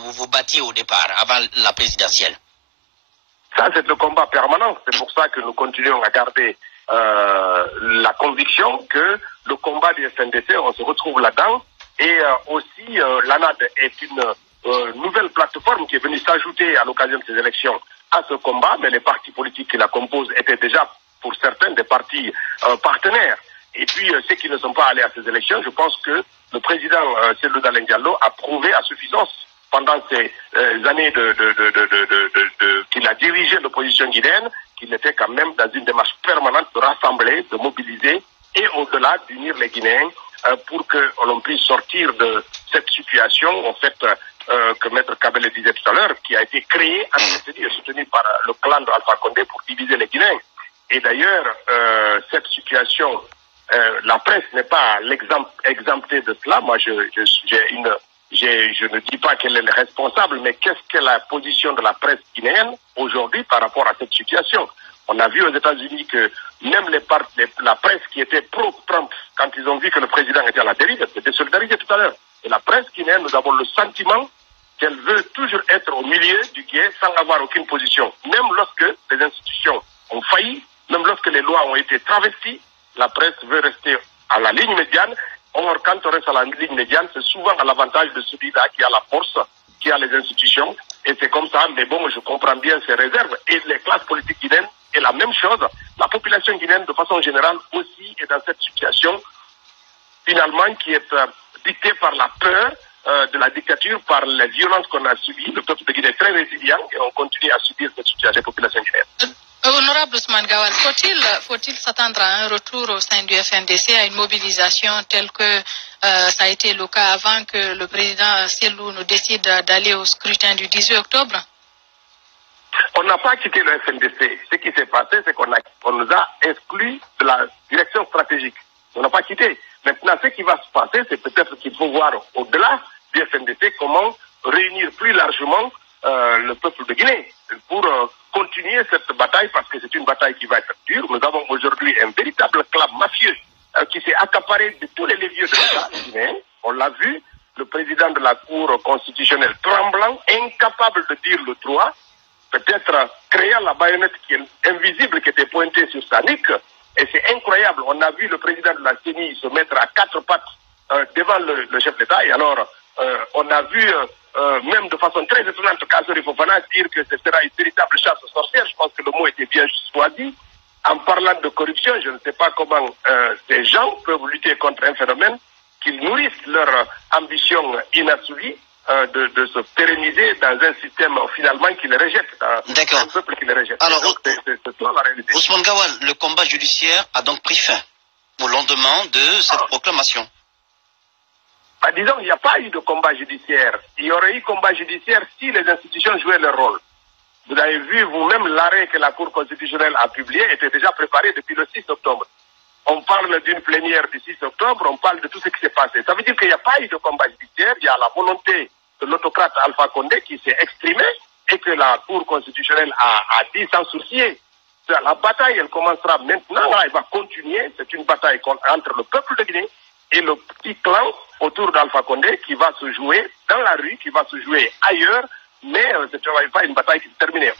vous vous battiez au départ, avant la présidentielle? Ça, c'est le combat permanent. C'est pour ça que nous continuons à garder la conviction que le combat du FNDC, on se retrouve là-dedans. Et aussi, l'ANAD est une nouvelle plateforme qui est venue s'ajouter à l'occasion de ces élections à ce combat, mais les partis politiques qui la composent étaient déjà, pour certains, des partis partenaires. Et puis, ceux qui ne sont pas allés à ces élections, je pense que le président Cellou Dalein Diallo a prouvé à suffisance pendant ces années qu'il a dirigé l'opposition guinéenne, qu'il était quand même dans une démarche permanente de rassembler, de mobiliser et au-delà d'unir les Guinéens pour que l'on puisse sortir de cette situation, en fait, que Maître Kabele disait tout à l'heure, qui a été créée, entretenu et soutenu par le clan de Alpha Condé pour diviser les Guinéens. Et d'ailleurs, cette situation, la presse n'est pas exemptée de cela. Moi, je ne dis pas qu'elle est responsable, mais qu'est-ce qu'est la position de la presse guinéenne aujourd'hui par rapport à cette situation? On a vu aux États-Unis que même la presse qui était pro-Trump, quand ils ont vu que le président était à la dérive, elle s'est désolidarisée tout à l'heure. Et la presse guinéenne, nous avons le sentiment qu'elle veut toujours être au milieu du guet sans avoir aucune position. Même lorsque les institutions ont failli, même lorsque les lois ont été travesties, la presse veut rester à la ligne médiane. Or, quand on reste à la ligne médiane, c'est souvent à l'avantage de celui-là qui a la force, qui a les institutions. Et c'est comme ça, mais bon, je comprends bien ces réserves. Et les classes politiques guinéennes, est la même chose. La population guinéenne, de façon générale, aussi est dans cette situation, finalement, qui est dictée par la peur de la dictature, par les violences qu'on a subies. Le peuple de Guinée est très résilient et on continue à subir cette situation, la population guinéenne. Honorable Ousmane Gawal, faut-il s'attendre à un retour au sein du FNDC, à une mobilisation telle que ça a été le cas avant que le président Cellou ne décide d'aller au scrutin du 18 octobre? On n'a pas quitté le FNDC. Ce qui s'est passé, c'est qu'on nous a exclus de la direction stratégique. On n'a pas quitté. Maintenant, ce qui va se passer, c'est peut-être qu'il faut voir au-delà du FNDC comment réunir plus largement le peuple de Guinée pour continuer cette bataille, parce que c'est une bataille qui va être dure. Nous avons aujourd'hui un véritable clan mafieux qui s'est accaparé de tous les leviers de l'État guinéen. On l'a vu, le président de la Cour constitutionnelle tremblant, incapable de dire le droit, peut-être créant la baïonnette qui est invisible, qui était pointée sur sa nuque. Et c'est incroyable. On a vu le président de la CENI se mettre à quatre pattes devant le chef d'État. Et alors, on a vu même de façon très étonnante Kassori Fofana dire que ce sera une véritable chasse aux sorcières. Je pense que le mot était bien choisi. En parlant de corruption, je ne sais pas comment ces gens peuvent lutter contre un phénomène qu'ils nourrissent leur ambition inassouvie de se pérenniser dans un système finalement qui les rejette, dans un peuple qui les rejette. Alors, c'est ça la réalité. Ousmane Gawal, le combat judiciaire a donc pris fin au lendemain de cette proclamation. Disons, il n'y a pas eu de combat judiciaire. Il y aurait eu combat judiciaire si les institutions jouaient leur rôle. Vous avez vu vous-même l'arrêt que la Cour constitutionnelle a publié était déjà préparé depuis le 6 octobre. On parle d'une plénière du 6 octobre, on parle de tout ce qui s'est passé. Ça veut dire qu'il n'y a pas eu de combat judiciaire, il y a la volonté de l'autocrate Alpha Condé qui s'est exprimé et que la Cour constitutionnelle a dit sans sourciller. La bataille, elle commencera maintenant, elle va continuer. C'est une bataille entre le peuple de Guinée et le petit clan autour d'Alpha Condé qui va se jouer dans la rue, qui va se jouer ailleurs, mais ce n'est pas une bataille qui se terminée.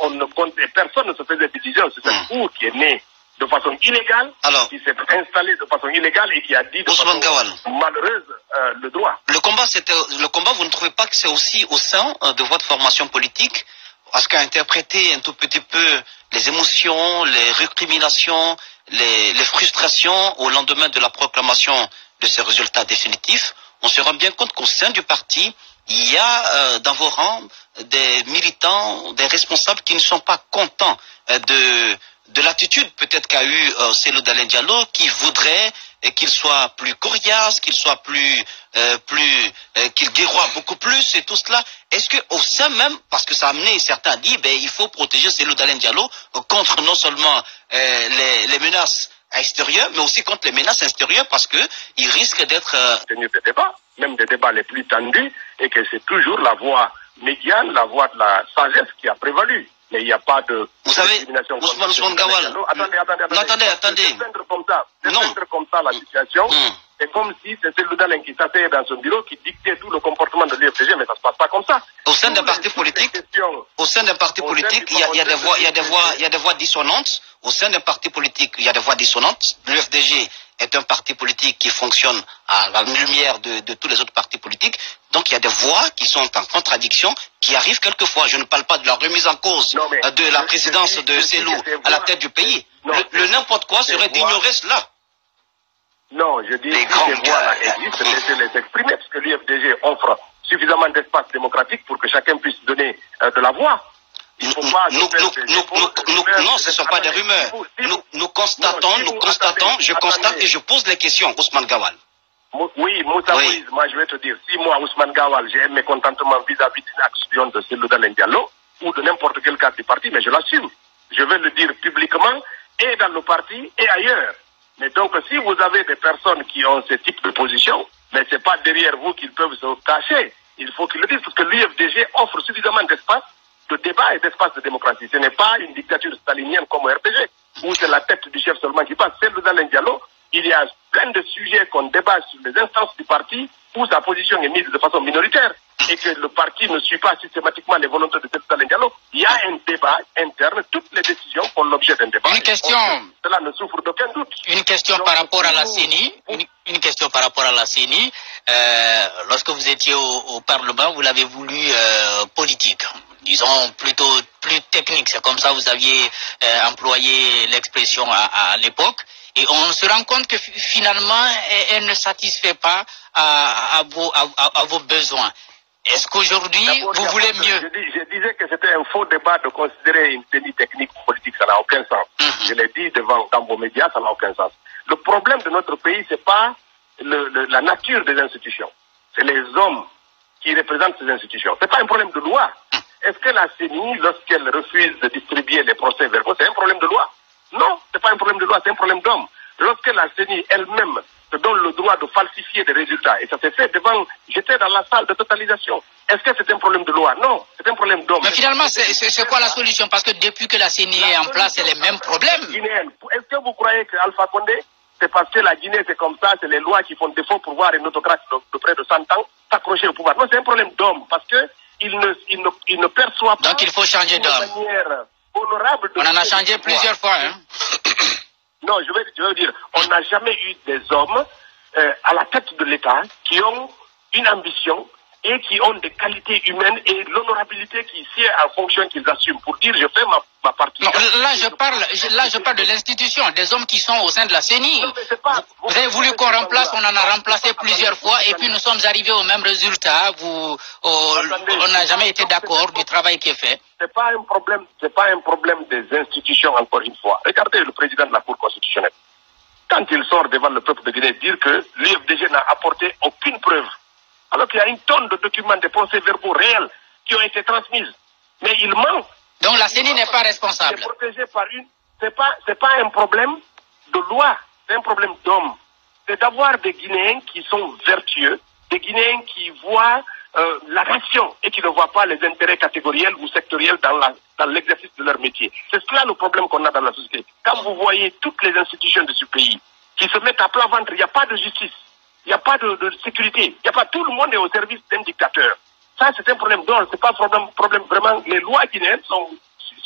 Personne ne se faisait d'illusions. C'est cette Cour qui est née de façon illégale, qui s'est installée de façon illégale et qui a dit de façon malheureuse le droit. Le combat, vous ne trouvez pas que c'est aussi au sein de votre formation politique, parce qu'à interpréter un tout petit peu les émotions, les récriminations, les frustrations au lendemain de la proclamation de ces résultats définitifs, on se rend bien compte qu'au sein du parti, il y a dans vos rangs des militants, des responsables qui ne sont pas contents de l'attitude peut-être qu'a eu Cellou Dalein Diallo, qui voudrait qu'il soit plus coriace, qu'il soit qu'il guerroie beaucoup plus et tout cela. Est-ce que au sein même, parce que ça a amené certains à dire, il faut protéger Cellou Dalein Diallo contre non seulement les menaces extérieures, mais aussi contre les menaces intérieures, parce que il risque d'être tenir des débats, même des débats les plus tendus, et que c'est toujours la voie médiane, la voie de la sagesse qui a prévalu. Mais il n'y a pas de... Vous savez, Ousmane Gawal... Attendez. Attendez. Défendre comme ça la situation, c'est comme si c'était Loudalen qui s'asseyait dans son bureau qui dictait tout le comportement de l'UFDG, mais ça ne se passe pas comme ça. Au sein d'un parti politique, il y a des voix dissonantes. Au sein d'un parti politique, il y a des voix dissonantes. L'UFDG est un parti politique qui fonctionne à la lumière de tous les autres partis politiques. Donc il y a des voix qui sont en contradiction, qui arrivent quelquefois. Je ne parle pas de la remise en cause de la présidence de Cellou à la tête du pays. Le n'importe quoi serait d'ignorer cela. Non, je dis que ces voix-là existent, laissez-les exprimer, parce que l'UFDG offre suffisamment d'espace démocratique pour que chacun puisse donner de la voix. Non, ce ne sont pas des rumeurs. Nous constatons, je constate et je pose les questions, Ousmane Gawal. Oui, Moussa Moïse, moi je vais te dire, si moi, Ousmane Gawal, j'ai un mécontentement vis-à-vis d'une action de Cellou Dalein Diallo, ou de n'importe quel cadre du parti, mais je l'assume. Je vais le dire publiquement, et dans le parti, et ailleurs. Mais donc, si vous avez des personnes qui ont ce type de position, mais ce n'est pas derrière vous qu'ils peuvent se cacher. Il faut qu'ils le disent, parce que l'UFDG offre suffisamment d'espace de débat et d'espace de démocratie. Ce n'est pas une dictature stalinienne comme au RPG, où c'est la tête du chef seulement qui passe. C'est le Dalein Diallo. Il y a plein de sujets qu'on débat sur les instances du parti où sa position est mise de façon minoritaire et que le parti ne suit pas systématiquement les volontés de Dalein Diallo. Il y a un débat interne. Toutes les décisions font l'objet d'un débat. Une question. Cela ne souffre d'aucun doute. Une question par rapport à la CENI. Une question par rapport à la CENI. Lorsque vous étiez au Parlement, vous l'avez voulu politique. Disons plutôt plus technique. C'est comme ça que vous aviez employé l'expression à l'époque. Et on se rend compte que finalement, elle ne satisfait pas à vos besoins. Est-ce qu'aujourd'hui, vous voulez mieux? Je disais que c'était un faux débat de considérer une CENI technique ou politique. Ça n'a aucun sens. Je l'ai dit dans vos médias, ça n'a aucun sens. Le problème de notre pays, ce n'est pas la nature des institutions. C'est les hommes qui représentent ces institutions. Ce n'est pas un problème de loi. Est-ce que la CENI, lorsqu'elle refuse de distribuer les procès-verbaux, c'est un problème de loi? Non, ce n'est pas un problème de loi, c'est un problème d'homme. Lorsque la CENI elle-même se donne le droit de falsifier des résultats, et ça s'est fait j'étais dans la salle de totalisation. Est-ce que c'est un problème de loi? Non, c'est un problème d'homme. Mais finalement, c'est quoi la solution? Parce que depuis que la CENI est en place, c'est les mêmes problèmes. Est-ce que vous croyez que Alpha Condé, c'est parce que la Guinée c'est comme ça, c'est les lois qui font défaut pour voir un autocrate de près de 100 ans s'accrocher au pouvoir? Non, c'est un problème d'homme, parce que il ne perçoit pas. Donc il faut changer d'homme. Honorable. On en a changé plusieurs fois. Hein? Non, je veux dire, on n'a jamais eu des hommes à la tête de l'État qui ont une ambition et qui ont des qualités humaines et l'honorabilité qui sied en fonction qu'ils assument pour dire je fais ma partie. Non, là je parle de l'institution, des hommes qui sont au sein de la CENI. Non, vous avez voulu qu'on remplace, on en a remplacé plusieurs fois et puis nous sommes arrivés au même résultat. On n'a jamais été d'accord du travail qui est fait. C'est pas un problème des institutions encore une fois. Regardez le président de la Cour constitutionnelle. Quand il sort devant le peuple de Guinée dire que l'UFDG n'a apporté aucune preuve, alors qu'il y a une tonne de documents, de procès-verbaux réels qui ont été transmis. Mais il ment. Donc la CENI n'est pas responsable. C'est pas un problème de loi, c'est un problème d'homme. C'est d'avoir des Guinéens qui sont vertueux, des Guinéens qui voient la nation et qui ne voient pas les intérêts catégoriels ou sectoriels dans l'exercice de leur métier. C'est cela le problème qu'on a dans la société. Quand vous voyez toutes les institutions de ce pays qui se mettent à plat ventre, il n'y a pas de justice. Il n'y a pas de sécurité. Tout le monde est au service d'un dictateur. Ça, c'est un problème d'ordre. C'est pas un problème vraiment. Les lois guinéennes sont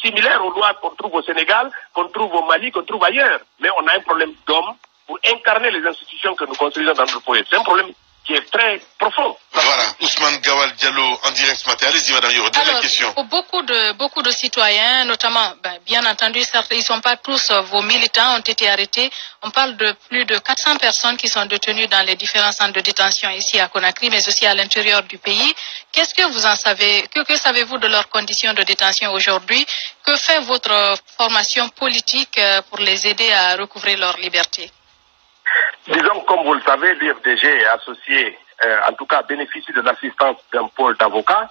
similaires aux lois qu'on trouve au Sénégal, qu'on trouve au Mali, qu'on trouve ailleurs. Mais on a un problème d'homme pour incarner les institutions que nous construisons dans notre pays. C'est un problème qui est très profond. Voilà, Ousmane Gawal Diallo en direct ce matin. Allez-y, madame Yoro, dernière question. Pour beaucoup de citoyens, notamment, bien entendu, certes, ils ne sont pas tous vos militants, ont été arrêtés. On parle de plus de 400 personnes qui sont détenues dans les différents centres de détention ici à Conakry, mais aussi à l'intérieur du pays. Qu'est-ce que vous en savez? Que savez-vous de leurs conditions de détention aujourd'hui? Que fait votre formation politique pour les aider à recouvrer leur liberté? Disons, comme vous le savez, l'UFDG est associé, en tout cas bénéficie de l'assistance d'un pôle d'avocats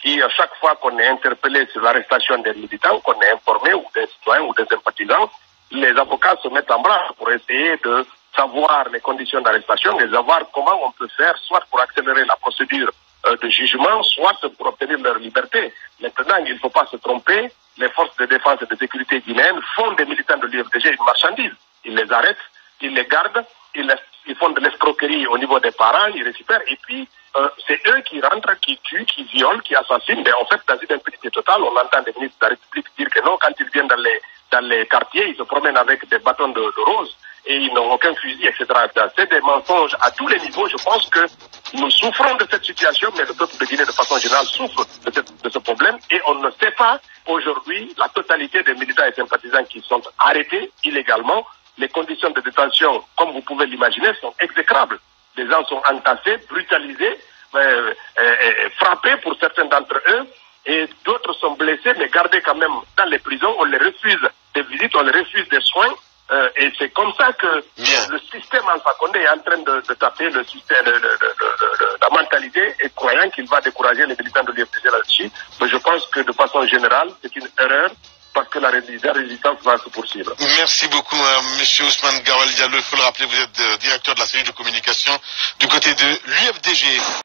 qui, à chaque fois qu'on est interpellé sur l'arrestation des militants, qu'on est informé, ou des citoyens ou des sympathisants, les avocats se mettent en branle pour essayer de savoir les conditions d'arrestation et de savoir comment on peut faire, soit pour accélérer la procédure de jugement, soit pour obtenir leur liberté. Maintenant, il ne faut pas se tromper, les forces de défense et de sécurité guinéennes font des militants de l'UFDG une marchandise. Ils les arrêtent, ils les gardent, ils font de l'escroquerie mairie, au niveau des parents, ils récupèrent, et puis c'est eux qui rentrent, qui tuent, qui violent, qui assassinent. Mais en fait, dans une impunité totale, on entend des ministres de la République dire que non, quand ils viennent dans les quartiers, ils se promènent avec des bâtons de rose et ils n'ont aucun fusil, etc. C'est des mensonges à tous les niveaux. Je pense que nous souffrons de cette situation, mais le peuple de Guinée, de façon générale, souffre de ce problème. Et on ne sait pas aujourd'hui la totalité des militants et sympathisants qui sont arrêtés illégalement. Les conditions de détention, comme vous pouvez l'imaginer, sont exécrables. Les gens sont entassés, brutalisés, frappés pour certains d'entre eux, et d'autres sont blessés, mais gardés quand même dans les prisons. On les refuse des visites, on les refuse des soins. Et c'est comme ça que le système Alpha Condé est en train de taper le système, la mentalité, et croyant qu'il va décourager les militants de l'UFDG là-dessus. Mais je pense que de façon générale, c'est une erreur, parce que la résistance va se poursuivre. Merci beaucoup, M. Ousmane Gawal Diallo. Il faut le rappeler, vous êtes directeur de la cellule de communication du côté de l'UFDG.